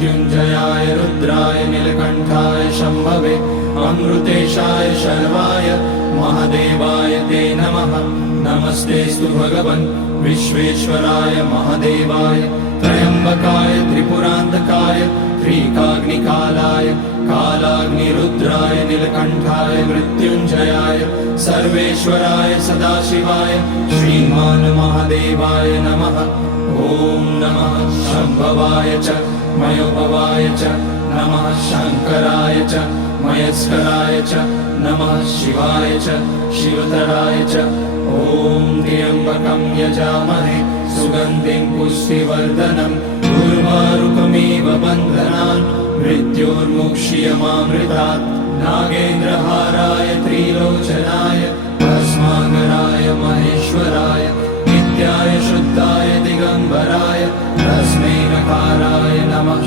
मृत्युञ्जयाय रुद्राय नीलकण्ठाय शम्भवे अमृतेशाय शर्वाय महादेवाय ते नमः। नमस्तेऽस्तु भगवन् विश्वेश्वराय महादेवाय त्र्यम्बकाय त्रिपुरान्तकाय त्रिकाग्निकालाय कालाग्निरुद्राय नीलकण्ठाय मृत्युञ्जयाय सर्वेश्वराय सदाशिवाय श्रीमान् महादेवाय नमः। ॐ नमः शम्भवाय च मयोभवाय च नमः शङ्कराय च मयस्कराय च नमः शिवाय च शिवतराय च। ॐ त्र्यम्बकं यजामहे सुगन्धिं पुष्टिवर्धनम् उर्वारुकमिव बन्धनान् मृत्योर्मुक्ष्यमामृतात्। नागेन्द्रहाराय त्रिलोचनाय भस्माकराय महेश्वराय नित्याय शुद्धाय दिगम्बराय तस्मै नकाराय नमः।